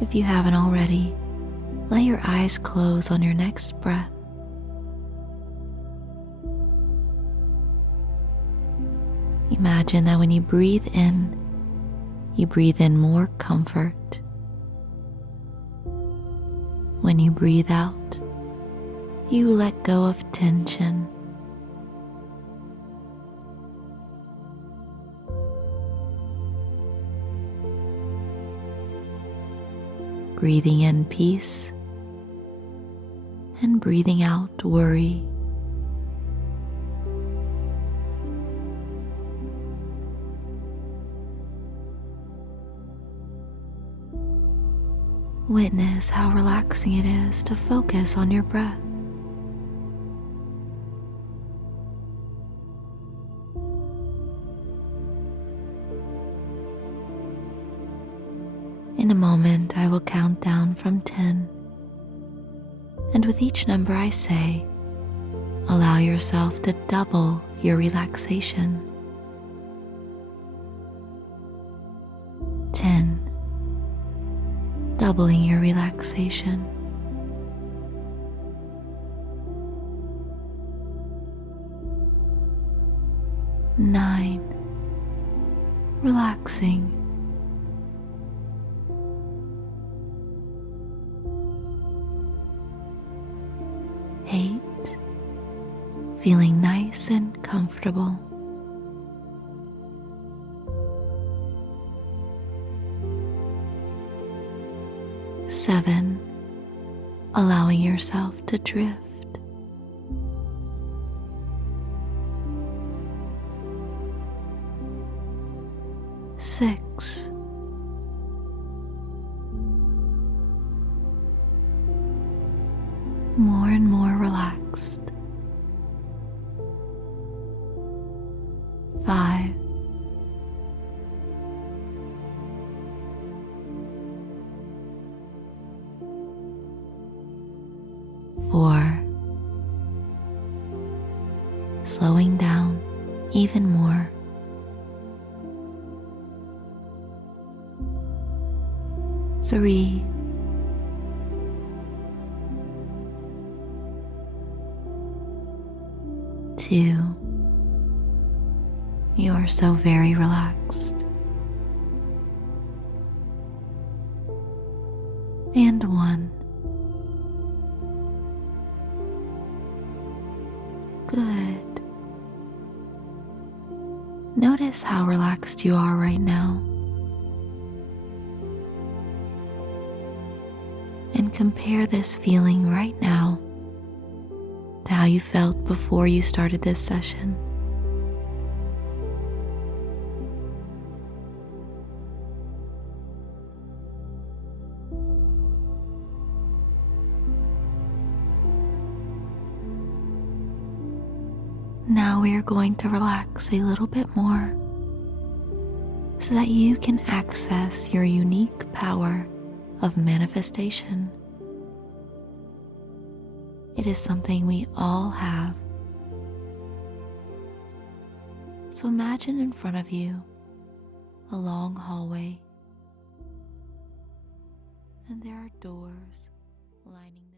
If you haven't already, let your eyes close on your next breath. Imagine that when you breathe in more comfort. When you breathe out, you let go of tension. Breathing in peace and breathing out worry. Witness how relaxing it is to focus on your breath. In a moment, I will count down from 10, and with each number I say, allow yourself to double your relaxation. 10. Doubling your relaxation. 9. Relaxing. 8. Feeling nice and comfortable. 7. Allowing yourself to drift. 6. More and more relaxed. 5. 4. Slowing down even more. 3. 2. You are so very relaxed. And 1. Good. Notice how relaxed you are right now. And compare this feeling right now to how you felt before you started this session. Now we are going to relax a little bit more so that you can access your unique power of manifestation. It is something we all have. So imagine in front of you a long hallway, and there are doors lining them.